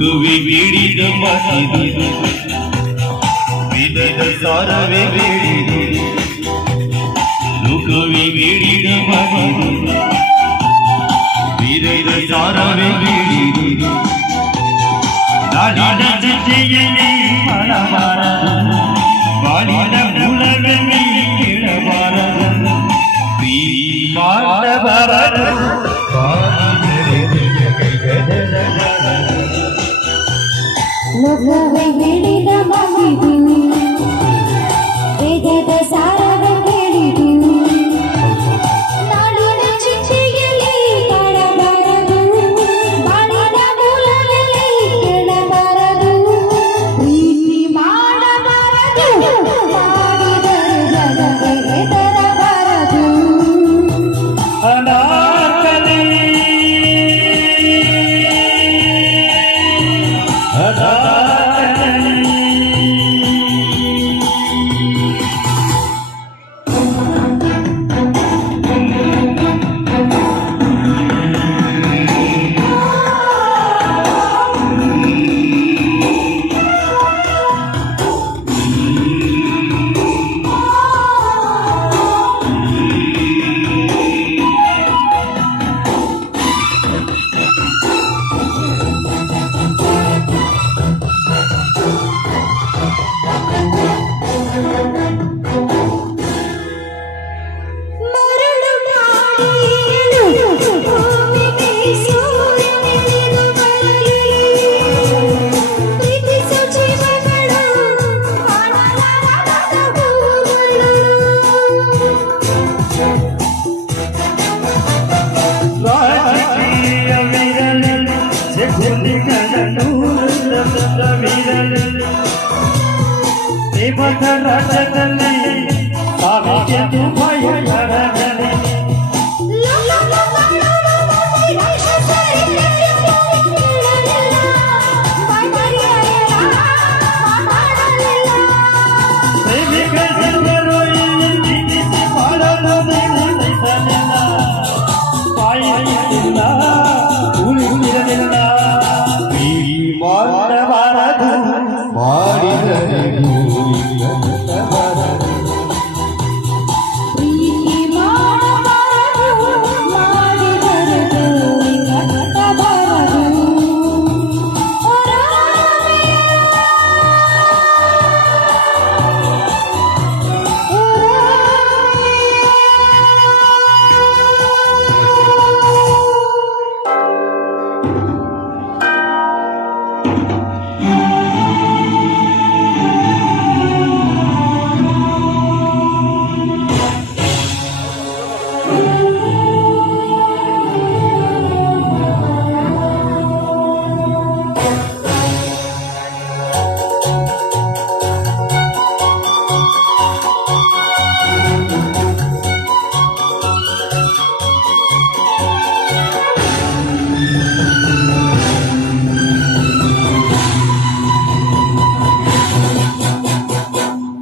ಲೋಕವೇ ಬೇಡಿದ ಮಹಿದು ವೇದದ ಸಾರವೇ ಬೇಡಿದು ಲೋಕವೇ ಬೇಡಿದ ಮಹಿದು ವೇದದ ಸಾರವೇ ಬೇಡಿದು ನಾಡಿನ ಜೊತೆಯಲ್ಲಿ ಮಾಡಬಾರದು ಬಾಳಿನ ಮೂಲವೇ ಕೇಳಬಾರದು ಪ್ರೀತಿ ಮಾಡಬಾರದು ಲೋಕವೇ ಹೇಳಿದ ಮಹಿದು ವೇದದ ಸಾರವೇ ಕೇಳಿದು ನಾಡಿನ ಚಿಂತೆಯಲ್ಲಿ ಕಾಣಬಾರದು ಬಾಳಿನ ಮೂಲವೇ ಕೇಳಬಾರದು ಪ್ರೀತಿ ಮಾಡಬಾರದು ಮಾಡಿದರೆ ಜಗಕ್ಕೆ ತರಬಾರದು ಅನಾಥನೇ ರಾಜ್ಯದಲ್ಲಿ ಸಾವಿಗೆ ಭಯಕರದಲ್ಲಿ ಪ್ರೇಮಿಗಳಿದ್ದರು ಇಲ್ಲಿ ಪ್ರೀತಿಸಿ ಮಾಡಲು ನಿಲ್ಲಿಸಲಿಲ್ಲ ಪಾಯಿಸಿಲ್ಲ ಉಳಿದಿರಲಿಲ್ಲ ಪ್ರೀತಿ ಮಾಡಬಾರದು ಮಾಡಿದರೆ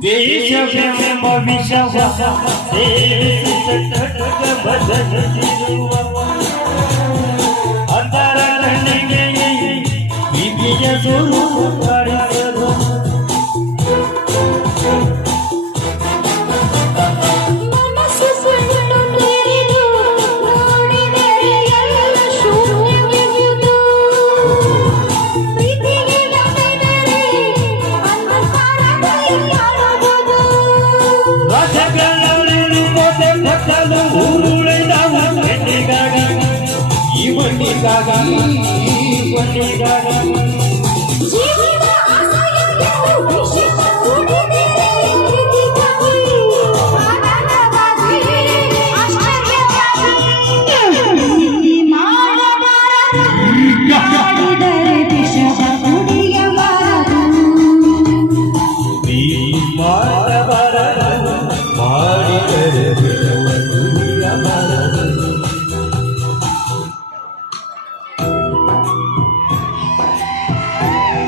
ದೇಶವೆಂಬ ವಿಷವ ಅದರ ಕಣ್ಣಿಗೆ ವಿಧಿಯ ಸ್ವರೂಪ ಕಾಣಿಸದು ಮನಸ್ಸು ಸುಳ್ಳು ತಿಳಿದು ನೋಡಿದರೆ ಎಲ್ಲ ಶೂನ್ಯವೆಂದು ಪ್ರೀತಿಗೆ ನಂಬಿದರೆ ಅಂಧಕಾರದಲ್ಲಿ ಕಾಣಬಹುದು ರಾಜಗಳಲ್ಲಿ ಕೋಟೆ ಕಟ್ಟಲು ಊರುಳಿದವು ಹೆಣ್ಣಿಗಾಗಿ ಈ ಮಣ್ಣಿಗಾಗಿ